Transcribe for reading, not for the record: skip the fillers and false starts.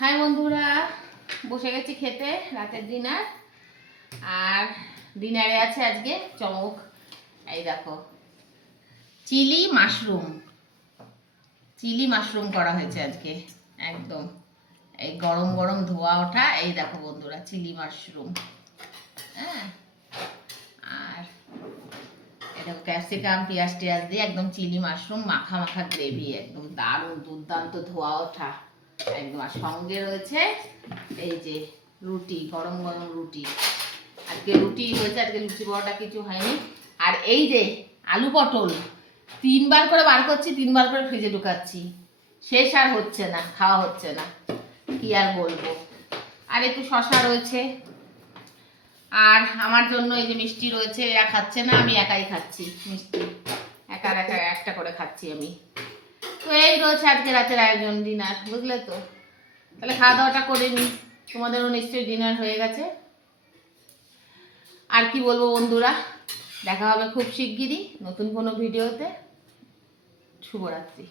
High বন্ধুরা, বসে গেছি খেতে রাতের ডিনার। আর ডিনারে আছে আজকে চমক। এই দেখো, চিলি মাশরুম করা হয়েছে আজকে। একদম এই গরম গরম ধোয়া ওঠা। এই দেখো বন্ধুরা, চিলি মাশরুম। হ্যাঁ, আর এটা ক্যাপসিকাম পেঁয়াজ টিয়াজ দিয়ে একদম চিলি মাশরুম মাখা মাখা গ্রেভি, একদম দারুণ দুর্দান্ত ধোয়া ওঠা একদম। আর সঙ্গে রয়েছে এই যে রুটি, গরম গরম রুটি। আজকে রুটি হয়েছে, আজকে লুচি বড়টা কিছু হয়নি। আর এই যে আলু পটল 3বার করে বার করছি, 3বার করে ফ্রিজে ঢুকাচ্ছি, শেষ আর হচ্ছে না, খাওয়া হচ্ছে না, কি আর বলবো। আর একটু শশা রয়েছে। আর আমার জন্য এই যে মিষ্টি রয়েছে, এরা খাচ্ছে না, আমি একাই খাচ্ছি মিষ্টি, একা একা একটা করে খাচ্ছি আমি। তো এই রয়েছে আজকে রাতের আয়োজন, ডিনার, বুঝলে তো। তাহলে খাওয়া দাওয়াটা করে নিই, তোমাদেরও নিশ্চয়ই ডিনার হয়ে গেছে। আর কি বলবো বন্ধুরা, দেখা হবে খুব শিগগিরই নতুন কোনো ভিডিওতে। শুভরাত্রি।